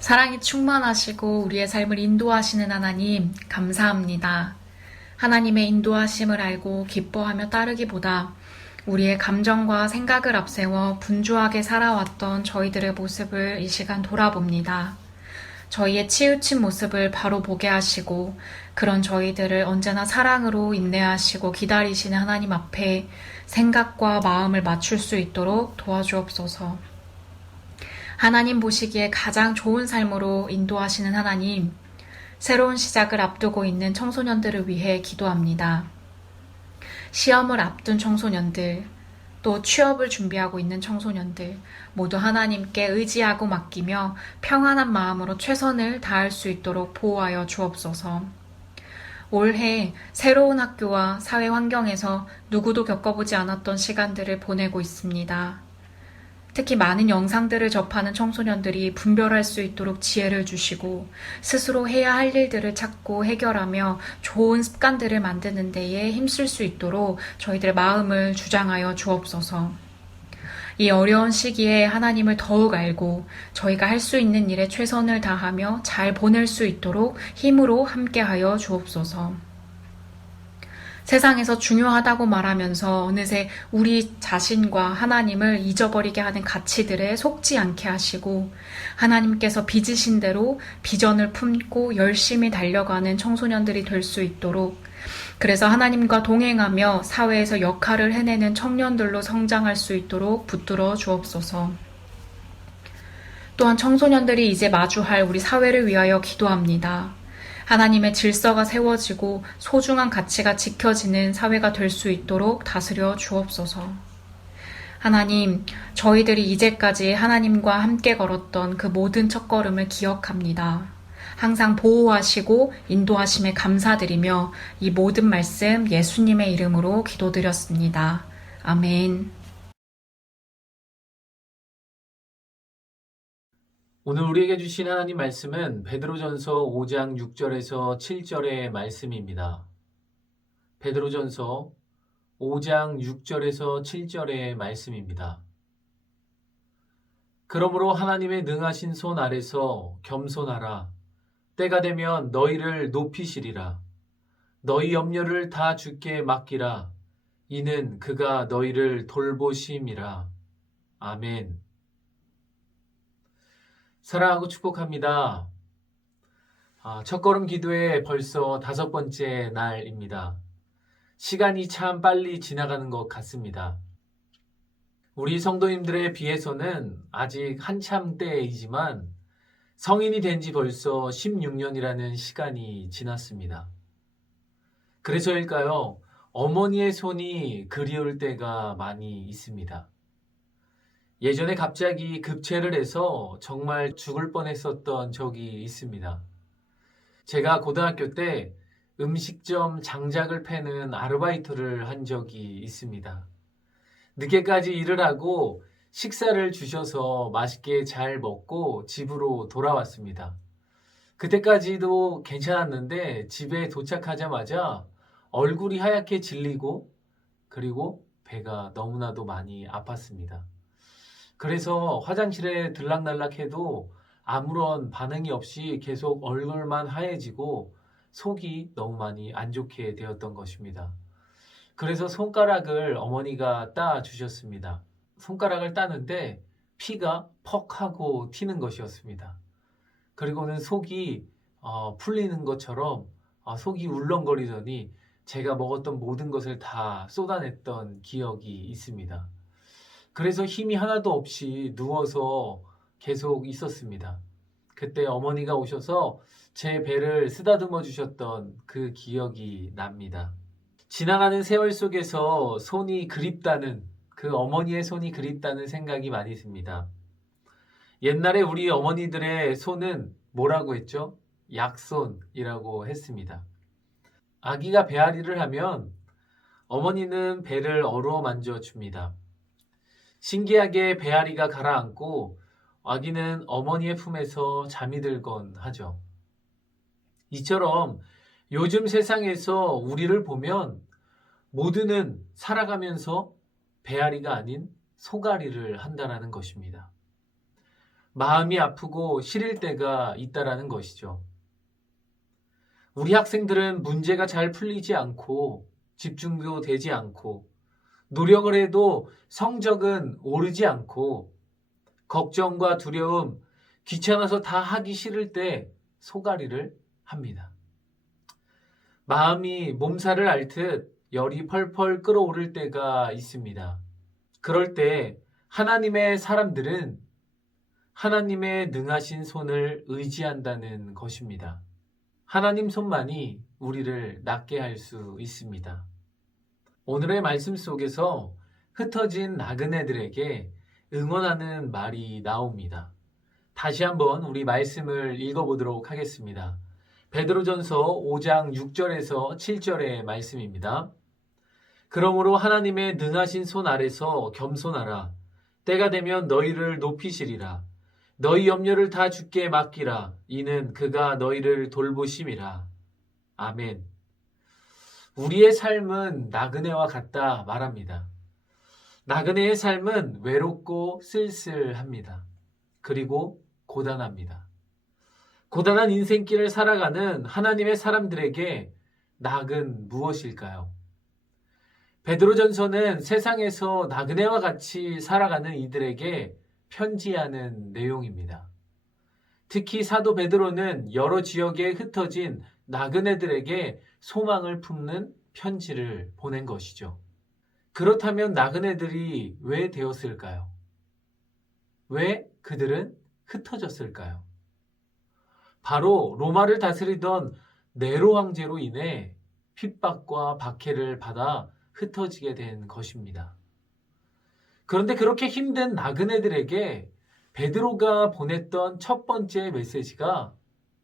사랑이 충만하시고 우리의 삶을 인도하시는 하나님, 감사합니다. 하나님의 인도하심을 알고 기뻐하며 따르기보다 우리의 감정과 생각을 앞세워 분주하게 살아왔던 저희들의 모습을 이 시간 돌아봅니다. 저희의 치우친 모습을 바로 보게 하시고 그런 저희들을 언제나 사랑으로 인내하시고 기다리시는 하나님 앞에 생각과 마음을 맞출 수 있도록 도와주옵소서. 하나님 보시기에 가장 좋은 삶으로 인도하시는 하나님, 새로운 시작을 앞두고 있는 청소년들을 위해 기도합니다. 시험을 앞둔 청소년들, 또 취업을 준비하고 있는 청소년들, 모두 하나님께 의지하고 맡기며 평안한 마음으로 최선을 다할 수 있도록 보호하여 주옵소서. 올해 새로운 학교와 사회 환경에서 누구도 겪어보지 않았던 시간들을 보내고 있습니다. 특히 많은 영상들을 접하는 청소년들이 분별할 수 있도록 지혜를 주시고 스스로 해야 할 일들을 찾고 해결하며 좋은 습관들을 만드는 데에 힘쓸 수 있도록 저희들의 마음을 주장하여 주옵소서. 이 어려운 시기에 하나님을 더욱 알고 저희가 할 수 있는 일에 최선을 다하며 잘 보낼 수 있도록 힘으로 함께하여 주옵소서. 세상에서 중요하다고 말하면서 어느새 우리 자신과 하나님을 잊어버리게 하는 가치들에 속지 않게 하시고 하나님께서 빚으신 대로 비전을 품고 열심히 달려가는 청소년들이 될 수 있도록, 그래서 하나님과 동행하며 사회에서 역할을 해내는 청년들로 성장할 수 있도록 붙들어 주옵소서. 또한 청소년들이 이제 마주할 우리 사회를 위하여 기도합니다. 하나님의 질서가 세워지고 소중한 가치가 지켜지는 사회가 될 수 있도록 다스려 주옵소서. 하나님, 저희들이 이제까지 하나님과 함께 걸었던 그 모든 첫걸음을 기억합니다. 항상 보호하시고 인도하심에 감사드리며 이 모든 말씀 예수님의 이름으로 기도드렸습니다. 아멘. 오늘 우리에게 주신 하나님 말씀은 베드로전서 5장 6절에서 7절의 말씀입니다. 베드로전서 5장 6절에서 7절의 말씀입니다. 그러므로 하나님의 능하신 손 아래서 겸손하라. 때가 되면 너희를 높이시리라. 너희 염려를 다 주께 맡기라. 이는 그가 너희를 돌보심이라. 아멘. 사랑하고 축복합니다. 첫걸음 기도에 벌써 5번째 날입니다. 시간이 참 빨리 지나가는 것 같습니다. 우리 성도님들에 비해서는 아직 한참 때이지만 성인이 된 지 벌써 16년이라는 시간이 지났습니다. 그래서일까요? 어머니의 손이 그리울 때가 많이 있습니다. 예전에 갑자기 급체를 해서 정말 죽을 뻔했었던 적이 있습니다. 제가 고등학교 때 음식점 장작을 패는 아르바이트를 한 적이 있습니다. 늦게까지 일을 하고 식사를 주셔서 맛있게 잘 먹고 집으로 돌아왔습니다. 그때까지도 괜찮았는데 집에 도착하자마자 얼굴이 하얗게 질리고 그리고 배가 너무나도 많이 아팠습니다. 그래서 화장실에 들락날락해도 아무런 반응이 없이 계속 얼굴만 하얘지고 속이 너무 많이 안 좋게 되었던 것입니다. 그래서 손가락을 어머니가 따 주셨습니다. 손가락을 따는데 피가 퍽 하고 튀는 것이었습니다. 그리고는 속이 풀리는 것처럼 속이 울렁거리더니 제가 먹었던 모든 것을 다 쏟아냈던 기억이 있습니다. 그래서 힘이 하나도 없이 누워서 계속 있었습니다. 그때 어머니가 오셔서 제 배를 쓰다듬어 주셨던 그 기억이 납니다. 지나가는 세월 속에서 손이 그립다는, 그 어머니의 손이 그립다는 생각이 많이 듭니다. 옛날에 우리 어머니들의 손은 뭐라고 했죠? 약손이라고 했습니다. 아기가 배앓이를 하면 어머니는 배를 어루만져 줍니다. 신기하게 배앓이가 가라앉고 아기는 어머니의 품에서 잠이 들곤 하죠. 이처럼 요즘 세상에서 우리를 보면 모두는 살아가면서 배앓이가 아닌 소갈이를 한다는 것입니다. 마음이 아프고 시릴 때가 있다라는 것이죠. 우리 학생들은 문제가 잘 풀리지 않고 집중도 되지 않고 노력을 해도 성적은 오르지 않고 걱정과 두려움, 귀찮아서 다 하기 싫을 때 소갈이를 합니다. 마음이 몸살을 앓듯 열이 펄펄 끓어오를 때가 있습니다. 그럴 때 하나님의 사람들은 하나님의 능하신 손을 의지한다는 것입니다. 하나님 손만이 우리를 낫게 할 수 있습니다. 오늘의 말씀 속에서 흩어진 나그네들에게 응원하는 말이 나옵니다. 다시 한번 우리 말씀을 읽어보도록 하겠습니다. 베드로전서 5장 6절에서 7절의 말씀입니다. 그러므로 하나님의 능하신 손 아래서 겸손하라. 때가 되면 너희를 높이시리라. 너희 염려를 다 주께 맡기라. 이는 그가 너희를 돌보심이라. 아멘. 우리의 삶은 나그네와 같다 말합니다. 나그네의 삶은 외롭고 쓸쓸합니다. 그리고 고단합니다. 고단한 인생길을 살아가는 하나님의 사람들에게 낙은 무엇일까요? 베드로전서는 세상에서 나그네와 같이 살아가는 이들에게 편지하는 내용입니다. 특히 사도 베드로는 여러 지역에 흩어진 나그네들에게 소망을 품는 편지를 보낸 것이죠. 그렇다면 나그네들이 왜 되었을까요? 왜 그들은 흩어졌을까요? 바로 로마를 다스리던 네로 황제로 인해 핍박과 박해를 받아 흩어지게 된 것입니다. 그런데 그렇게 힘든 나그네들에게 베드로가 보냈던 첫 번째 메시지가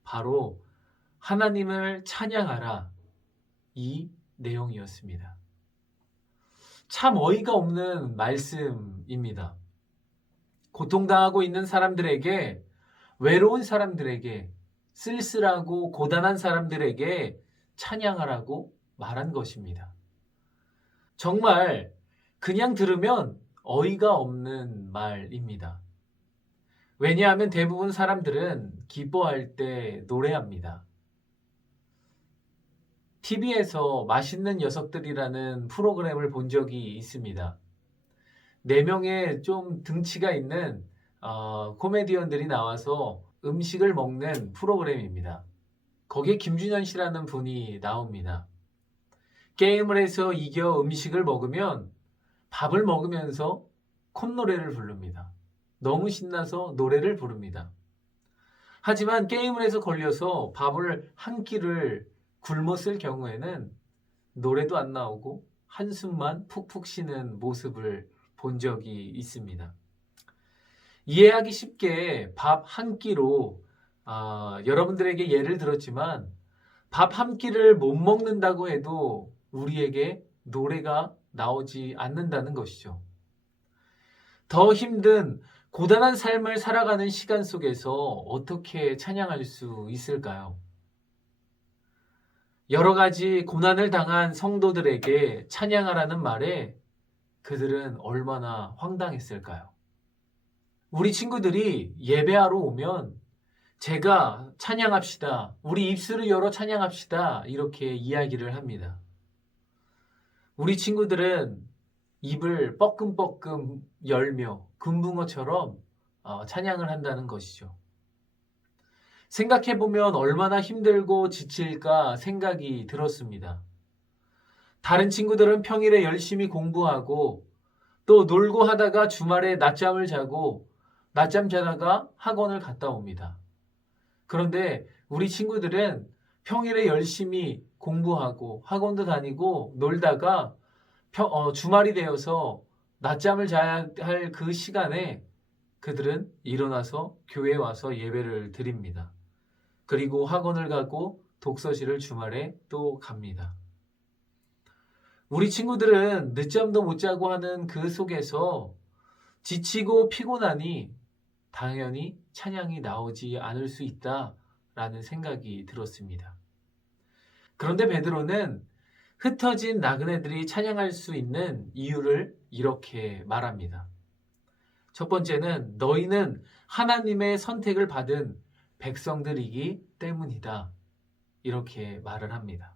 바로 하나님을 찬양하라, 이 내용이었습니다. 참 어이가 없는 말씀입니다. 고통당하고 있는 사람들에게, 외로운 사람들에게, 쓸쓸하고 고단한 사람들에게 찬양하라고 말한 것입니다. 정말 그냥 들으면 어이가 없는 말입니다. 왜냐하면 대부분 사람들은 기뻐할 때 노래합니다. TV에서 맛있는 녀석들이라는 프로그램을 본 적이 있습니다. 4명의 좀 등치가 있는 코미디언들이 나와서 음식을 먹는 프로그램입니다. 거기에 김준현 씨라는 분이 나옵니다. 게임을 해서 이겨 음식을 먹으면 밥을 먹으면서 콧노래를 부릅니다. 너무 신나서 노래를 부릅니다. 하지만 게임을 해서 걸려서 밥을 한 끼를 굶었을 경우에는 노래도 안 나오고 한숨만 푹푹 쉬는 모습을 본 적이 있습니다. 이해하기 쉽게 밥 한 끼로 여러분들에게 예를 들었지만 밥 한 끼를 못 먹는다고 해도 우리에게 노래가 나오지 않는다는 것이죠. 더 힘든 고단한 삶을 살아가는 시간 속에서 어떻게 찬양할 수 있을까요? 여러 가지 고난을 당한 성도들에게 찬양하라는 말에 그들은 얼마나 황당했을까요? 우리 친구들이 예배하러 오면 제가 찬양합시다, 우리 입술을 열어 찬양합시다, 이렇게 이야기를 합니다. 우리 친구들은 입을 뻐끔뻐끔 열며 금붕어처럼 찬양을 한다는 것이죠. 생각해보면 얼마나 힘들고 지칠까 생각이 들었습니다. 다른 친구들은 평일에 열심히 공부하고 또 놀고 하다가 주말에 낮잠을 자고 낮잠 자다가 학원을 갔다 옵니다. 그런데 우리 친구들은 평일에 열심히 공부하고 학원도 다니고 놀다가 주말이 되어서 낮잠을 자야 할 그 시간에 그들은 일어나서 교회에 와서 예배를 드립니다. 그리고 학원을 가고 독서실을 주말에 또 갑니다. 우리 친구들은 늦잠도 못 자고 하는 그 속에서 지치고 피곤하니 당연히 찬양이 나오지 않을 수 있다라는 생각이 들었습니다. 그런데 베드로는 흩어진 나그네들이 찬양할 수 있는 이유를 이렇게 말합니다. 첫 번째는 너희는 하나님의 선택을 받은 백성들이기 때문이다. 이렇게 말을 합니다.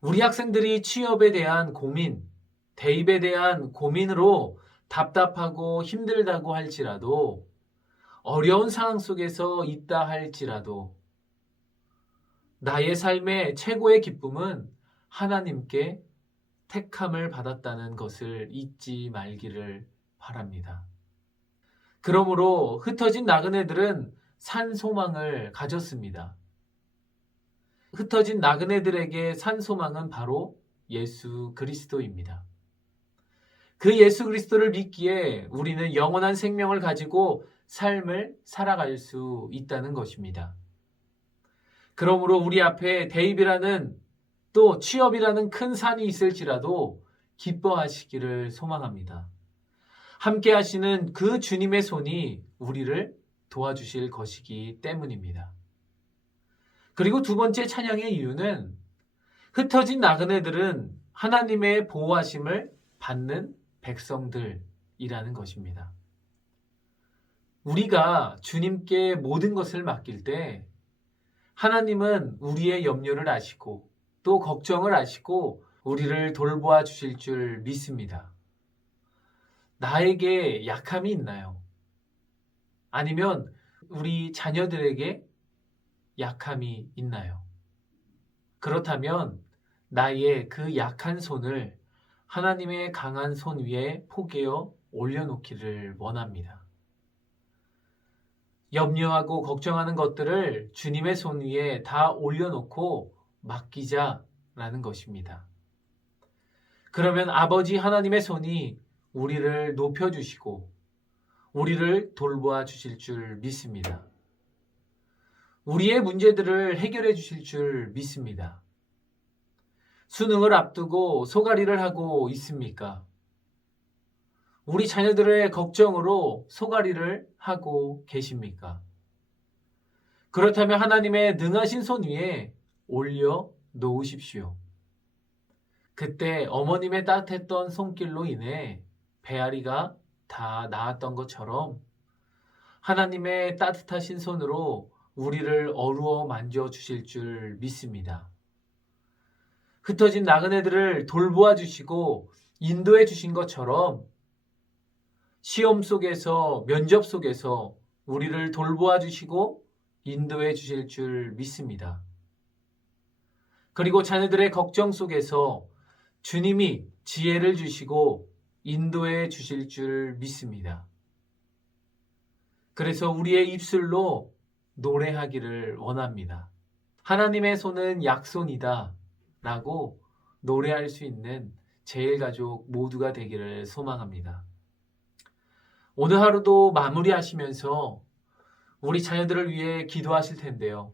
우리 학생들이 취업에 대한 고민, 대입에 대한 고민으로 답답하고 힘들다고 할지라도 어려운 상황 속에서 있다 할지라도 나의 삶의 최고의 기쁨은 하나님께 택함을 받았다는 것을 잊지 말기를 바랍니다. 그러므로 흩어진 나그네들은 산 소망을 가졌습니다. 흩어진 나그네들에게 산 소망은 바로 예수 그리스도입니다. 그 예수 그리스도를 믿기에 우리는 영원한 생명을 가지고 삶을 살아갈 수 있다는 것입니다. 그러므로 우리 앞에 대입이라는 또 취업이라는 큰 산이 있을지라도 기뻐하시기를 소망합니다. 함께 하시는 그 주님의 손이 우리를 도와주실 것이기 때문입니다. 그리고 두 번째 찬양의 이유는 흩어진 나그네들은 하나님의 보호하심을 받는 백성들이라는 것입니다. 우리가 주님께 모든 것을 맡길 때 하나님은 우리의 염려를 아시고 또 걱정을 아시고 우리를 돌보아 주실 줄 믿습니다. 나에게 약함이 있나요? 아니면 우리 자녀들에게 약함이 있나요? 그렇다면 나의 그 약한 손을 하나님의 강한 손 위에 포개어 올려놓기를 원합니다. 염려하고 걱정하는 것들을 주님의 손 위에 다 올려놓고 맡기자라는 것입니다. 그러면 아버지 하나님의 손이 우리를 높여주시고 우리를 돌보아 주실 줄 믿습니다. 우리의 문제들을 해결해 주실 줄 믿습니다. 수능을 앞두고 소가리를 하고 있습니까? 우리 자녀들의 걱정으로 소가리를 하고 계십니까? 그렇다면 하나님의 능하신 손 위에 올려 놓으십시오. 그때 어머님의 따뜻했던 손길로 인해 배앓이가 다 나았던 것처럼 하나님의 따뜻하신 손으로 우리를 어루어 만져 주실 줄 믿습니다. 흩어진 나그네들을 돌보아 주시고 인도해 주신 것처럼 시험 속에서 면접 속에서 우리를 돌보아 주시고 인도해 주실 줄 믿습니다. 그리고 자녀들의 걱정 속에서 주님이 지혜를 주시고 인도해 주실 줄 믿습니다. 그래서 우리의 입술로 노래하기를 원합니다. 하나님의 손은 약손이다 라고 노래할 수 있는 제일가족 모두가 되기를 소망합니다. 오늘 하루도 마무리하시면서 우리 자녀들을 위해 기도하실 텐데요.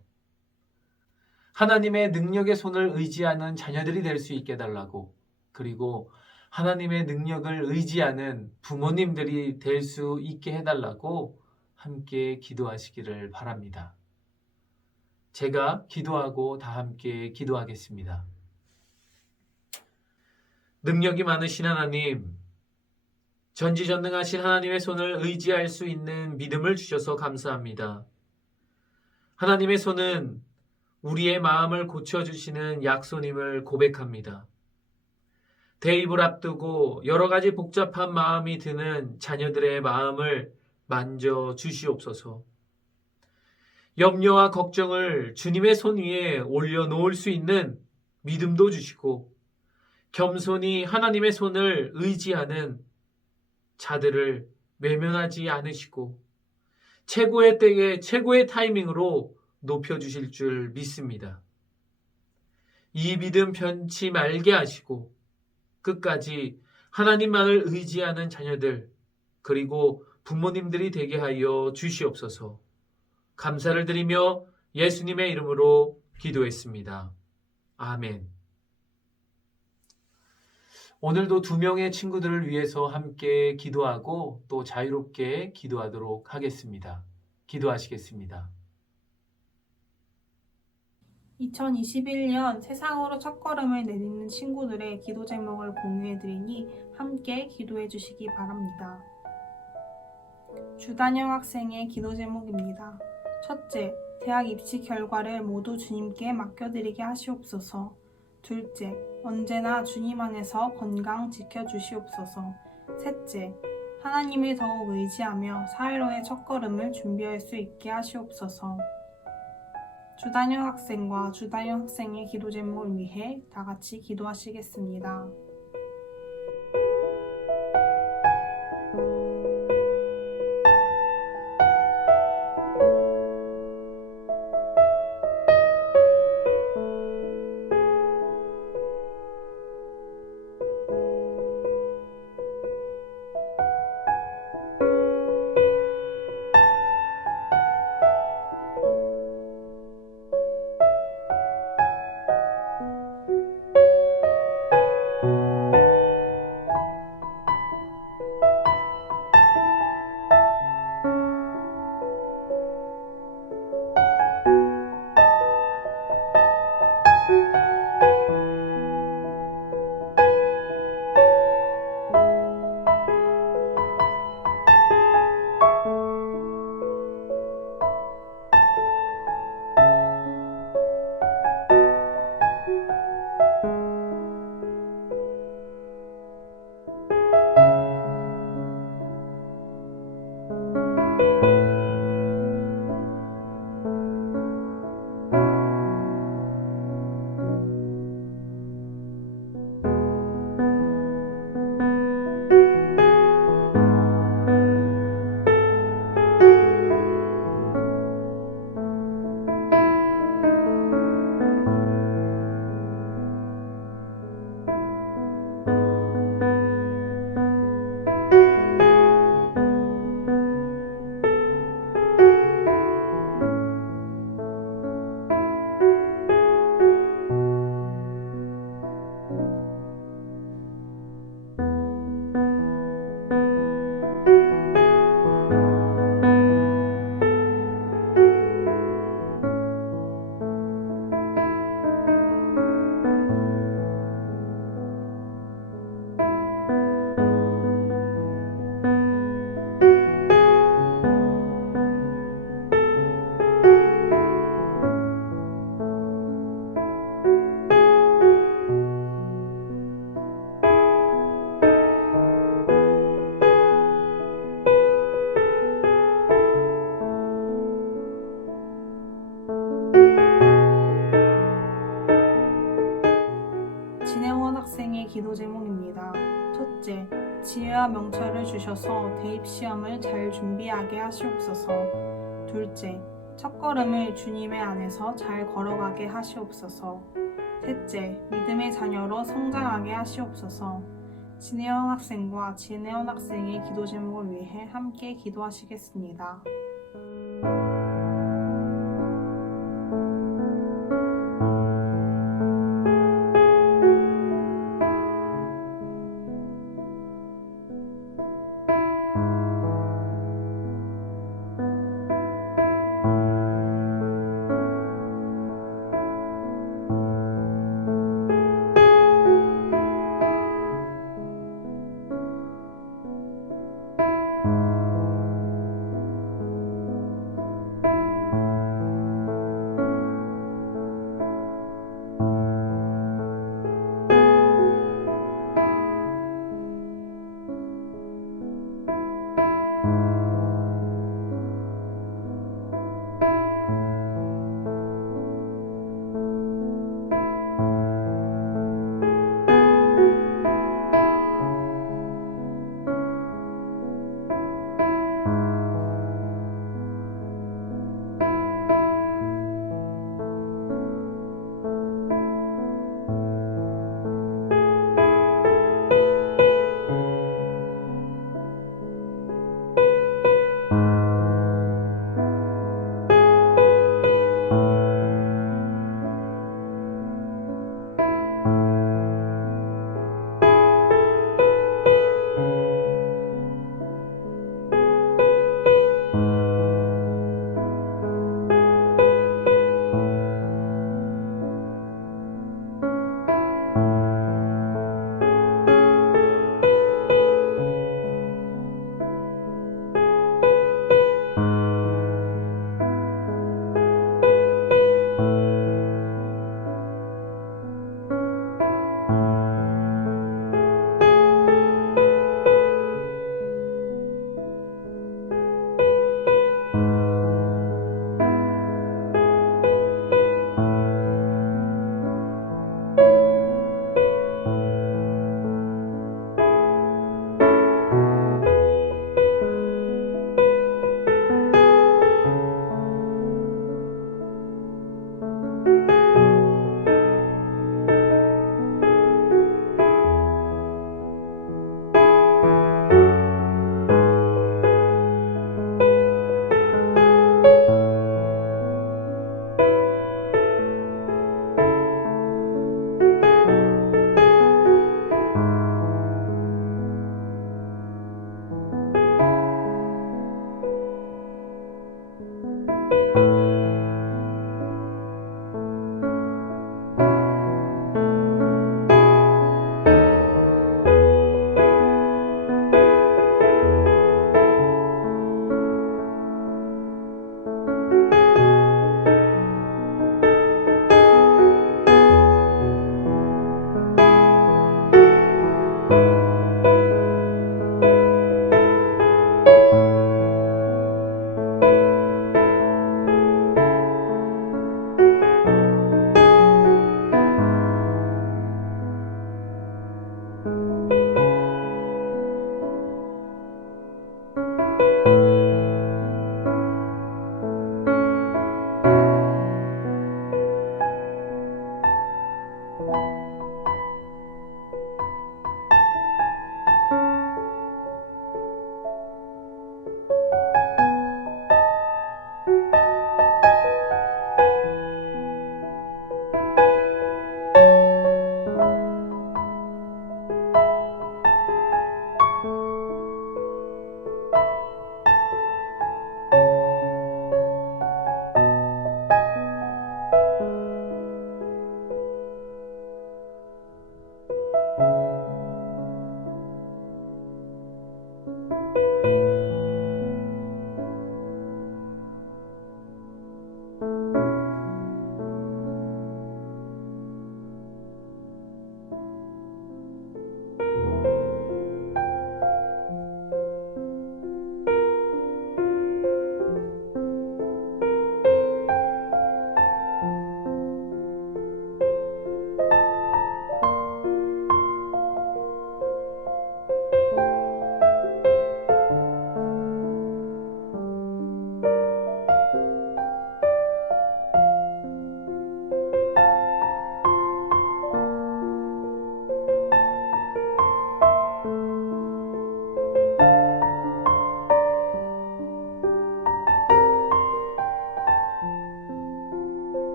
하나님의 능력의 손을 의지하는 자녀들이 될 수 있게 해달라고, 그리고 하나님의 능력을 의지하는 부모님들이 될 수 있게 해달라고 함께 기도하시기를 바랍니다. 제가 기도하고 다 함께 기도하겠습니다. 능력이 많으신 하나님, 전지전능하신 하나님의 손을 의지할 수 있는 믿음을 주셔서 감사합니다. 하나님의 손은 우리의 마음을 고쳐주시는 약손임을 고백합니다. 대입을 앞두고 여러 가지 복잡한 마음이 드는 자녀들의 마음을 만져 주시옵소서. 염려와 걱정을 주님의 손 위에 올려놓을 수 있는 믿음도 주시고 겸손히 하나님의 손을 의지하는 자들을 외면하지 않으시고 최고의 때에 최고의 타이밍으로 높여주실 줄 믿습니다. 이 믿음 변치 말게 하시고 끝까지 하나님만을 의지하는 자녀들 그리고 부모님들이 되게 하여 주시옵소서. 감사를 드리며 예수님의 이름으로 기도했습니다. 아멘. 오늘도 2명의 친구들을 위해서 함께 기도하고 또 자유롭게 기도하도록 하겠습니다. 기도하시겠습니다. 2021년 세상으로 첫걸음을 내딛는 친구들의 기도 제목을 공유해드리니 함께 기도해 주시기 바랍니다. 주단영 학생의 기도 제목입니다. 첫째, 대학 입시 결과를 모두 주님께 맡겨드리게 하시옵소서. 둘째, 언제나 주님 안에서 건강 지켜주시옵소서. 셋째, 하나님을 더욱 의지하며 사회로의 첫걸음을 준비할 수 있게 하시옵소서. 주단영 학생과 주단영 학생의 기도 제목을 위해 다 같이 기도하시겠습니다. 진혜원 학생의 기도 제목입니다. 첫째, 지혜와 명철을 주셔서 대입시험을 잘 준비하게 하시옵소서. 둘째, 첫걸음을 주님의 안에서 잘 걸어가게 하시옵소서. 셋째, 믿음의 자녀로 성장하게 하시옵소서. 진혜원 학생과 진혜원 학생의 기도 제목을 위해 함께 기도하시겠습니다.